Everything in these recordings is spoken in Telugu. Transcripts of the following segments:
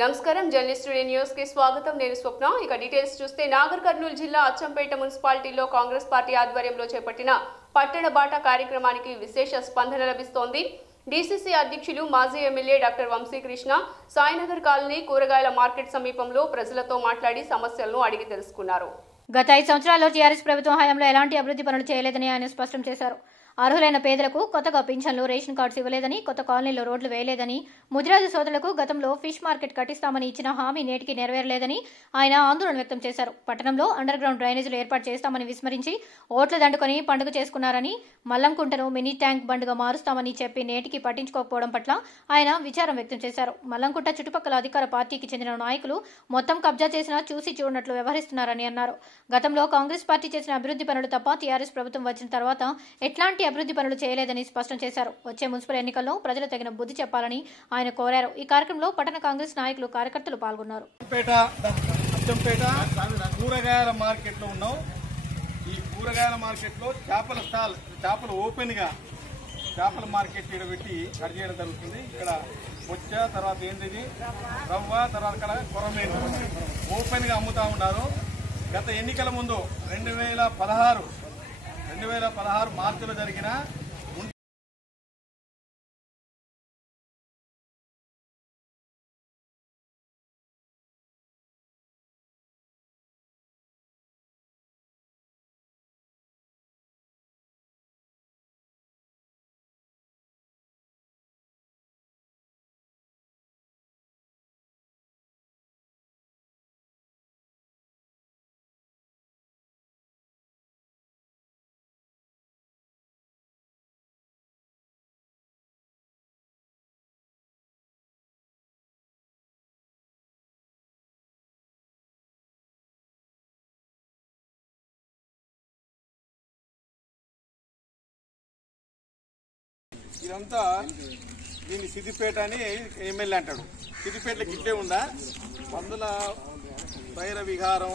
నమస్కారం జర్నలిస్ట్ టుడే న్యూస్ కి స్వాగతం నేను స్వప్న ఇక డీటెయిల్స్ చూస్తే నాగర్ కర్నూలు జిల్లా అచ్చంపేట మున్సిపాలిటీలో కాంగ్రెస్ పార్టీ ఆధ్వర్యంలో చేపట్టిన పట్టణ బాట కార్యక్రమానికి విశేష స్పందన లభిస్తోంది డీసీసీ అధ్యక్షులు మాజీ MLA doctor Vamsikrishna Sainagar colony కూరగాయల మార్కెట్ సమీపంలో ప్రజలతో మాట్లాడి సమస్యలను అడిగి తెలుసుకున్నారు గత 5 సంవత్సరాల్లో టీఆర్ఎస్ ప్రభుత్వం హయాంలో ఎలాంటి అభివృద్ధి పనులు చేయలేదని ఆయన స్పష్టం చేశారు అర్హులైన పేదలకు కొత్తగా పింఛన్లు రేషన్ కార్డ్స్ ఇవ్వలేదని కొత్త కాలనీలో రోడ్లు వేయలేదని ముదిరాజు సోదరులకు గతంలో ఫిష్ మార్కెట్ కట్టిస్తామని ఇచ్చిన హామీ నేటికి నెరవేరలేదని ఆయన ఆందోళన వ్యక్తం చేశారు పట్టణంలో అండర్ గ్రౌండ్ డ్రైనేజీలు ఏర్పాటు చేస్తామని విస్మరించి ఓట్లు దండుకొని పండుగ చేసుకున్నారని మల్లంకుంటను మినీ ట్యాంక్ బండ్గా మారుస్తామని చెప్పి నేటికి పట్టించుకోకపోవడం పట్ల ఆయన విచారం వ్యక్తం చేశారు మల్లంకుంట చుట్టుపక్కల అధికార పార్టీకి చెందిన నాయకులు మొత్తం కబ్జా చేసినా చూసి చూడనట్లు వ్యవహరిస్తున్నారని అన్నారు గతంలో కాంగ్రెస్ పార్టీ చేసిన అభివృద్ధి పనులు తప్ప టీఆర్ఎస్ ప్రభుత్వం వచ్చిన తర్వాత ఎట్లాంటి అభివృద్ధి పనులు చేయలేదని స్పష్టం చేశారు వచ్చే మున్సిపల్ ఎన్నికల్లో ప్రజలు తగిన బుద్ధి చెప్పాలని ఆయన కోరారు ఈ కార్యక్రమంలో పట్టణ కాంగ్రెస్ నాయకులు కార్యకర్తలు పాల్గొన్నారు కూరగాయల మార్కెట్ లో ఉన్నాం ఈ కూరగాయల మార్కెట్ లో చేపలు ఓపెన్ గా చేపల మార్కెట్ పెట్టి కట్ చేయడం జరుగుతుంది ఇక్కడ వచ్చ తర్వాత ఏంటిది రవ్వ తర్వాత కొరమేను ఓపెన్ గా అమ్ముతా ఉన్నారు గత ఎన్నికల ముందు 2016 మార్చిలో జరిగిన ఇదంతా దీన్ని సిద్దిపేట అని ఎమ్మెల్యే అంటాడు సిద్దిపేటలో గిట్లే ఉందా పందుల బైర విహారం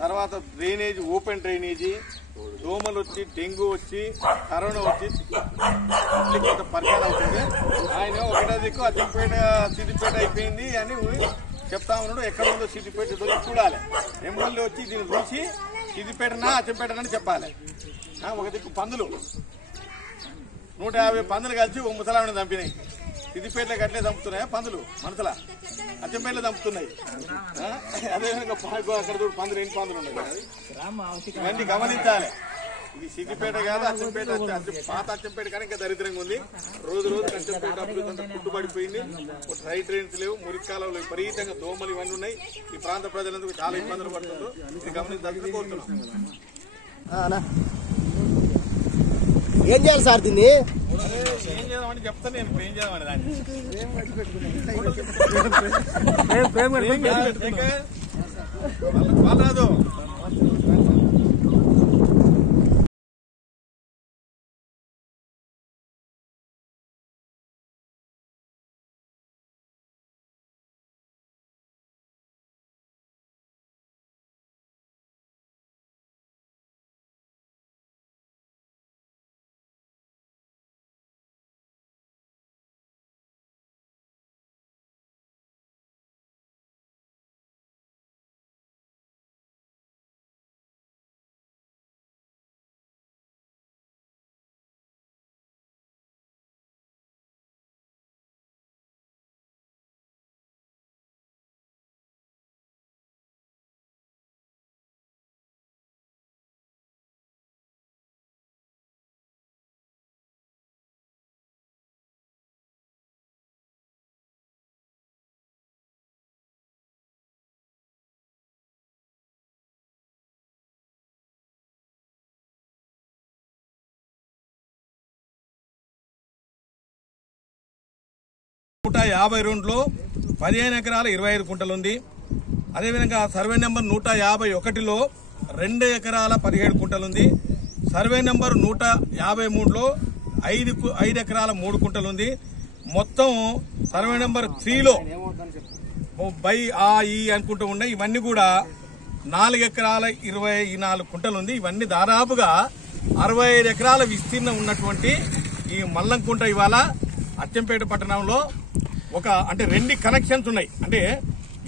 తర్వాత డ్రైనేజ్ ఓపెన్ డ్రైనేజీ దోమలు వచ్చి డెంగ్యూ వచ్చి కరోనా వచ్చి కొంత పరిహారం అవుతుంది ఆయన ఒకటే దిక్కు అచ్చంపేట సిద్దిపేట అయిపోయింది అని చెప్తా ఉన్నాడు ఎక్కడ ఉందో సిద్దిపేట చూడాలి ఎమ్మెల్యే వచ్చి దీన్ని చూసి సిద్దిపేటనా అచ్చంపేటనని చెప్పాలి ఒక దిక్కు పందులు 150 పందులు కలిసి ఓ ముసలావిని చంపినాయి సిద్దిపేటలో గట్లే చంపుతున్నాయి పందులు మనసుల అచ్చంపేటలో చంపుతున్నాయి అదేవిధంగా అక్కడ చూడు పందులు ఎన్ని పందులు ఉన్నాయి ఇవన్నీ గమనించాలి ఇది సిద్దిపేట కాదు అచ్చంపేట పాత అచ్చంపేట కానీ ఇంకా దరిద్రంగా ఉంది రోజు అచ్చంపేట అభివృద్ధి అంతా పుట్టుబడిపోయింది రైట్ ట్రైన్స్ లేవు మురికాలంలో విపరీతంగా దోమలు ఇవన్నీ ఉన్నాయి ఈ ప్రాంత ప్రజలందుకు చాలా ఇబ్బందులు పడుతున్నారు ఇది గమనించాలని కోరుతున్నాం ఏం చేయాలి సార్ దీన్ని ఏం చేద్దామని చెప్తాను నేను ఏం చేద్దామని దాన్ని రాదు నూట 52లో 15 ఎకరాల 25 కుంటలు ఉంది అదేవిధంగా సర్వే నెంబర్ 151లో 2 ఎకరాల 17 కుంటలు ఉంది సర్వే నెంబర్ 153లో 5 ఎకరాల 3 కుంటలు ఉంది మొత్తం సర్వే నెంబర్ 3లో బై ఈ అనుకుంటూ ఉన్నాయి ఇవన్నీ కూడా 4 ఎకరాల 24 కుంటలు ఉంది ఇవన్నీ దాదాపుగా 65 ఎకరాల విస్తీర్ణం ఉన్నటువంటి ఈ మల్లంకుంట ఇవాళ అచ్చంపేట పట్టణంలో ఒక అంటే 2 కనెక్షన్స్ ఉన్నాయి. అంటే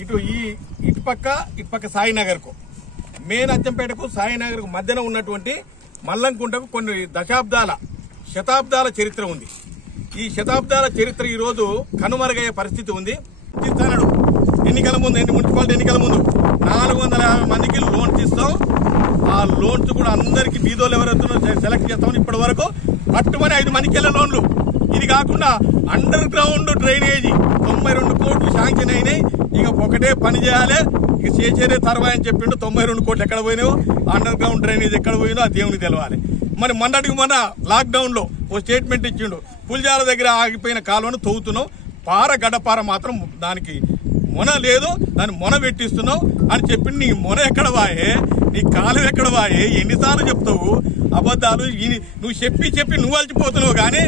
ఇటు పక్క సాయినగర్కు, మెయిన్ అచ్చంపేటకు సాయినగర్కు మధ్యన ఉన్నటువంటి మల్లంకుంటకు కొన్ని శతాబ్దాల చరిత్ర ఉంది. ఈ శతాబ్దాల చరిత్ర ఈ రోజు కనుమరుగయ్యే పరిస్థితి ఉంది. ఇస్తాడు మున్సిపాలిటీ ఎన్నికల ముందు 450 మందికి లోన్స్ ఇస్తాం. ఆ లోన్స్ కూడా అందరికి బీదోళ్ళు ఎవరైతే సెలెక్ట్ చేస్తామని ఇప్పటి వరకు పట్టుమని 5 మందికి వెళ్ళే లోన్లు. ఇది కాకుండా అండర్ గ్రౌండ్ డ్రైనేజీ 92 కోట్లు శాంక్షన్ అయినాయి. ఇక ఒకటే పని చేయాలి, ఇక చేసేదే తర్వా అని చెప్పిండు. 92 కోట్లు ఎక్కడ పోయినాయో, అండర్ గ్రౌండ్ డ్రైనేజ్ ఎక్కడ పోయినో ఆ దేవునికి తెలవాలి. మరి మొన్న లాక్డౌన్ లో ఓ స్టేట్మెంట్ ఇచ్చిండు, పులిజాల దగ్గర ఆగిపోయిన కాలువను తవ్వుతున్నాం, గడ్డపార మాత్రం దానికి మొన లేదు, దాన్ని మొన పెట్టిస్తున్నావు అని చెప్పిండు. నీ మొన ఎక్కడ వాయే, నీ కాలువ ఎక్కడ వాయే, ఎన్నిసార్లు చెప్తావు అబద్దాలు? నువ్వు చెప్పి నువ్వు అలసిపోతున్నావు కానీ